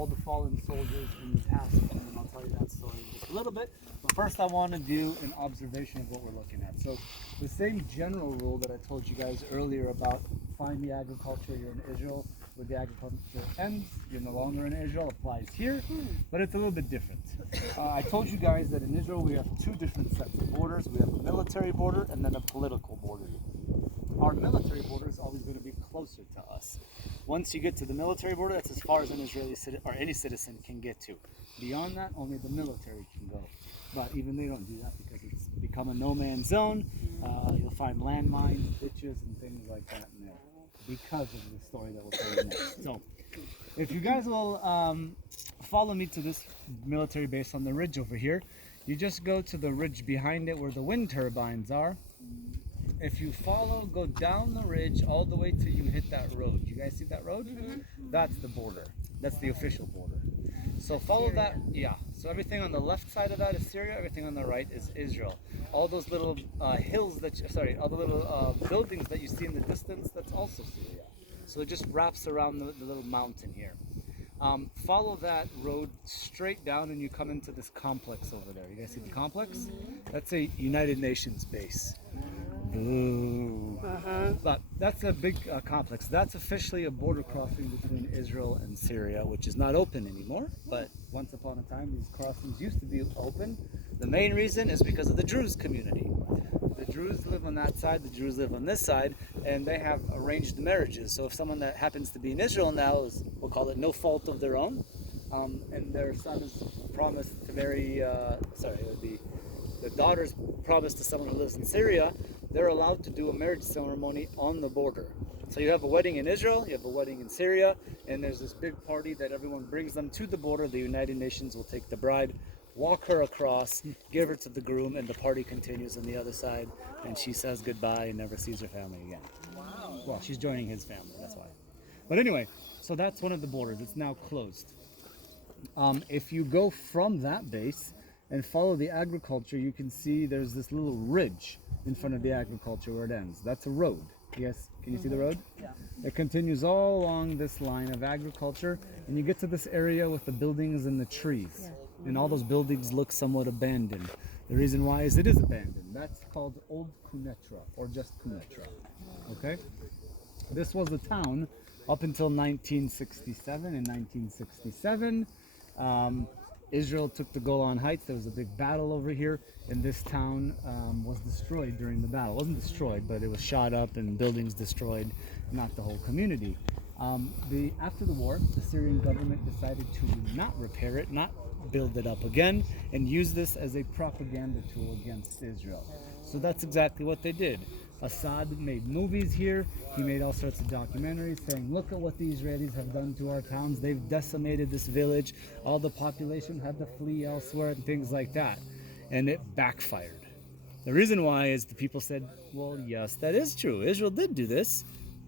all the fallen soldiers in the past, and I'll tell you that story in just a little bit. But first I want to do an observation of what we're looking at. So the same general rule that I told you guys earlier about find the agriculture, you're in Israel, where the agriculture ends, you're no longer in Israel, applies here, but it's a little bit different. I told you guys that in Israel we have two different sets of borders. We have a military border and then a political border. Our military border is always going to be closer to us. Once you get to the military border, that's as far as an Israeli citizen or any citizen can get to. Beyond that, only the military can go. But even they don't do that because it's become a no-man's zone. You'll find landmines, ditches, and things like that in there because of the story that we'll tell you next. So, if you guys will follow me to this military base on the ridge over here, you just go to the ridge behind it where the wind turbines are. If you follow, go down the ridge all the way till you hit that road. You guys see that road? That's the border. That's the official border. So follow that, yeah. So everything on the left side of that is Syria, everything on the right is Israel. All those little hills that, all the little buildings that you see in the distance, that's also Syria. So it just wraps around the little mountain here. Follow that road straight down and you come into this complex over there. You guys see the complex? That's a United Nations base. Boo. But that's a big complex. That's officially a border crossing between Israel and Syria, which is not open anymore. But once upon a time, these crossings used to be open. The main reason is because of the Druze community. The Druze live on that side, the Druze live on this side, and they have arranged marriages. So if someone that happens to be in Israel now is, we'll call it no fault of their own, and their son is promised to marry, it would be the daughter's promised to someone who lives in Syria, they're allowed to do a marriage ceremony on the border. So you have a wedding in Israel, you have a wedding in Syria, and there's this big party that everyone brings them to the border. The United Nations will take the bride, walk her across, give her to the groom, and the party continues on the other side, and she says goodbye and never sees her family again. Wow. Well, she's joining his family, that's why. But anyway, so that's one of the borders. It's now closed. If you go from that base and follow the agriculture, you can see there's this little ridge in front of the agriculture where it ends. That's a road. Yes, can you see the road? Yeah. It continues all along this line of agriculture, and you get to this area with the buildings and the trees. Yeah. And all those buildings look somewhat abandoned. The reason why is it is abandoned. That's called Old Quneitra, or just Quneitra. Okay? This was a town up until 1967. In 1967, Israel took the Golan Heights. There was a big battle over here, and this town was destroyed during the battle. It wasn't destroyed, but it was shot up and buildings destroyed, not the whole community. After the war, the Syrian government decided to not repair it, not build it up again, and use this as a propaganda tool against Israel. So that's exactly what they did. Assad made movies here. He made all sorts of documentaries saying, look at what the Israelis have done to our towns. They've decimated this village. All the population had to flee elsewhere and things like that. And it backfired. The reason why is the people said, well, yes, that is true. Israel did do this.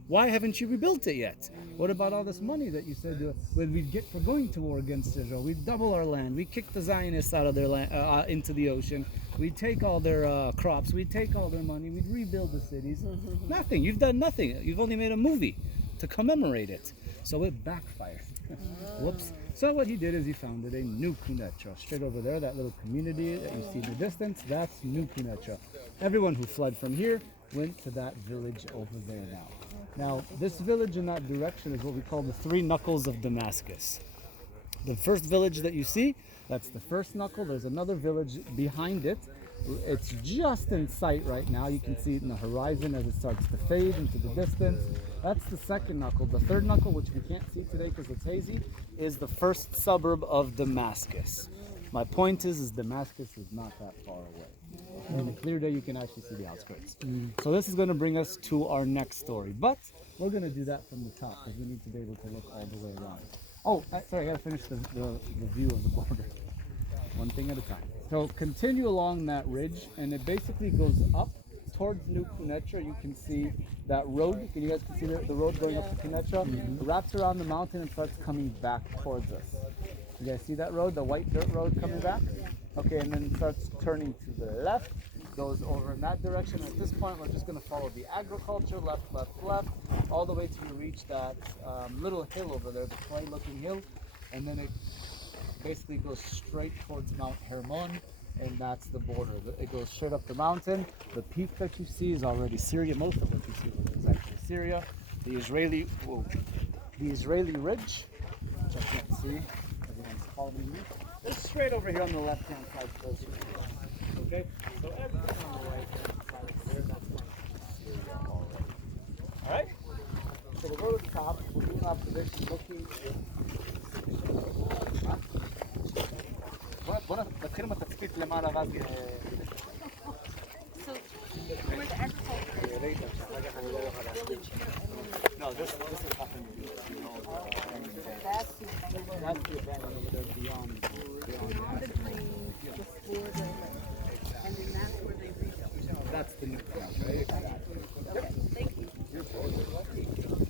Why haven't you rebuilt it yet? What about all this money that you said we'd get for going to war against Israel? We'd double our land. We kick the Zionists out of their land into the ocean. We'd take all their crops. We'd take all their money. We'd rebuild the cities. Nothing. You've done nothing. You've only made a movie to commemorate it. So it backfired. Whoops. So what he did is he founded a new Quneitra. Straight over there, that little community that you see in the distance, that's New Quneitra. Everyone who fled from here went to that village over there now. Now, this village in that direction is what we call the Three Knuckles of Damascus. The first village that you see, that's the first knuckle. There's another village behind it. It's just in sight right now. You can see it in the horizon as it starts to fade into the distance. That's the second knuckle. The third knuckle, which we can't see today because it's hazy, is the first suburb of Damascus. My point is Damascus is not that far away. In a clear day, you can actually see the outskirts. So this is going to bring us to our next story. But we're going to do that from the top because we need to be able to look all the way around. Oh, sorry, I got to finish the view of the border. One thing at a time. So continue along that ridge, and it basically goes up towards New Quneitra. You can see that road. Can you guys see the road going up to Quneitra? It wraps around the mountain and starts coming back towards us. You guys see that road, the white dirt road coming back? Okay, and then starts turning to the left, goes over in that direction. At this point, we're just going to follow the agriculture, left, left, left, all the way till you reach that little hill over there, the clay-looking hill. and then it basically goes straight towards Mount Hermon, and that's the border. It goes straight up the mountain. The peak that you see is already Syria. Most of what you see over there is actually Syria. The Israeli ridge, which I can't see. Everyone's following me. It's straight over here on the left-hand side, closer to you. Okay, so everything on the right-hand side over there, that's going to be Syria already. All right. So we'll go to the top. We'll do an observation looking. בוא נתחיל עם התצפית למעלה ואז... No, this is happening. That's the advantage.